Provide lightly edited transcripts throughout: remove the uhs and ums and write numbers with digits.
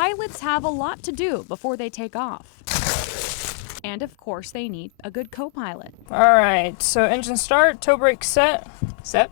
Pilots have a lot to do before they take off. And of course, they need a good co-pilot. All right, so engine start, toe brake set. Set.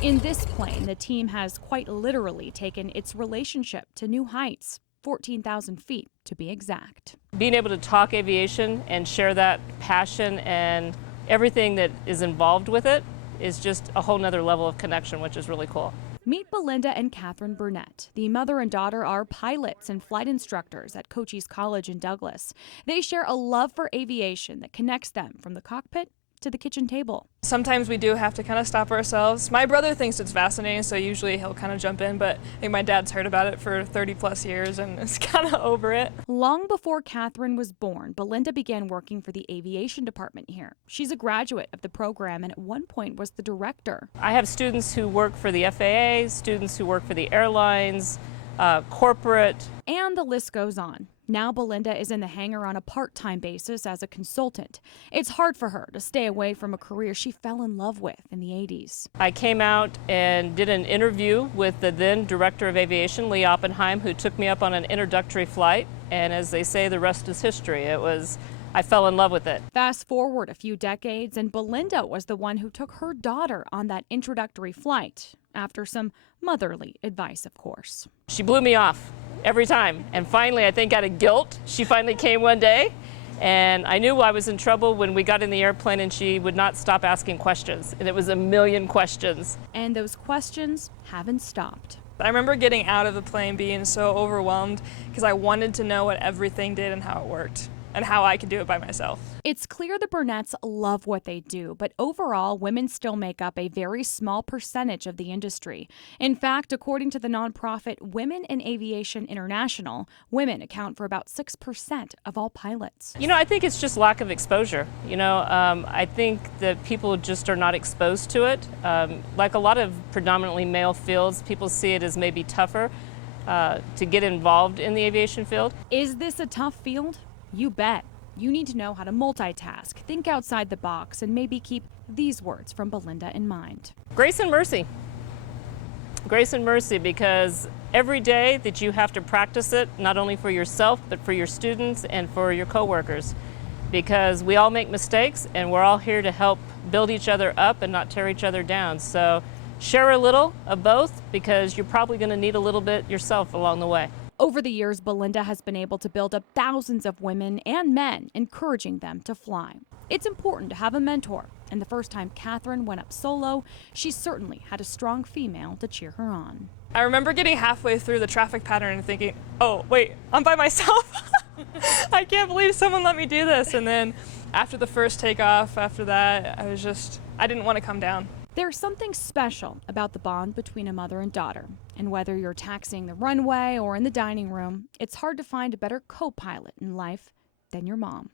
In this plane, the team has quite literally taken its relationship to new heights, 14,000 feet to be exact. Being able to talk aviation and share that passion and everything that is involved with it is just a whole nother level of connection, which is really cool. Meet Belinda and Catherine Burnett. The mother and daughter are pilots and flight instructors at Cochise College in Douglas. They share a love for aviation that connects them from the cockpit to the kitchen table. Sometimes we do have to kind of stop ourselves. My brother thinks it's fascinating, so usually he'll kind of jump in, but I think my dad's heard about it for 30 plus years and is kind of over it. Long before Catherine was born, Belinda began working for the aviation department here. She's a graduate of the program and at one point was the director. I have students who work for the FAA, students who work for the airlines, corporate. And the list goes on. Now Belinda is in the hangar on a part-time basis as a consultant. It's hard for her to stay away from a career she fell in love with in the 80s. I came out and did an interview with the then director of aviation, Lee Oppenheim, who took me up on an introductory flight. And as they say, the rest is history. I fell in love with it. Fast forward a few decades, and Belinda was the one who took her daughter on that introductory flight, after some motherly advice, of course. She blew me off every time. And finally, I think out of guilt, she finally came one day. And I knew I was in trouble when we got in the airplane and she would not stop asking questions. And it was a million questions. And those questions haven't stopped. I remember getting out of the plane being so overwhelmed because I wanted to know what everything did and how it worked, and how I could do it by myself. It's clear the Burnetts love what they do, but overall, women still make up a very small percentage of the industry. In fact, according to the nonprofit Women in Aviation International, women account for about 6% of all pilots. I think it's just lack of exposure. I think that people just are not exposed to it. Like a lot of predominantly male fields, people see it as maybe tougher to get involved in the aviation field. Is this a tough field? You bet. You need to know how to multitask, think outside the box, and maybe keep these words from Belinda in mind. Grace and mercy. Grace and mercy, because every day that you have to practice it, not only for yourself, but for your students and for your coworkers, because we all make mistakes and we're all here to help build each other up and not tear each other down. So share a little of both, because you're probably going to need a little bit yourself along the way. Over the years, Belinda has been able to build up thousands of women and men, encouraging them to fly. It's important to have a mentor, and the first time Catherine went up solo, she certainly had a strong female to cheer her on. I remember getting halfway through the traffic pattern and thinking, oh, wait, I'm by myself. I can't believe someone let me do this. And then after the first takeoff, after that, I didn't want to come down. There's something special about the bond between a mother and daughter. And whether you're taxiing the runway or in the dining room, it's hard to find a better co-pilot in life than your mom.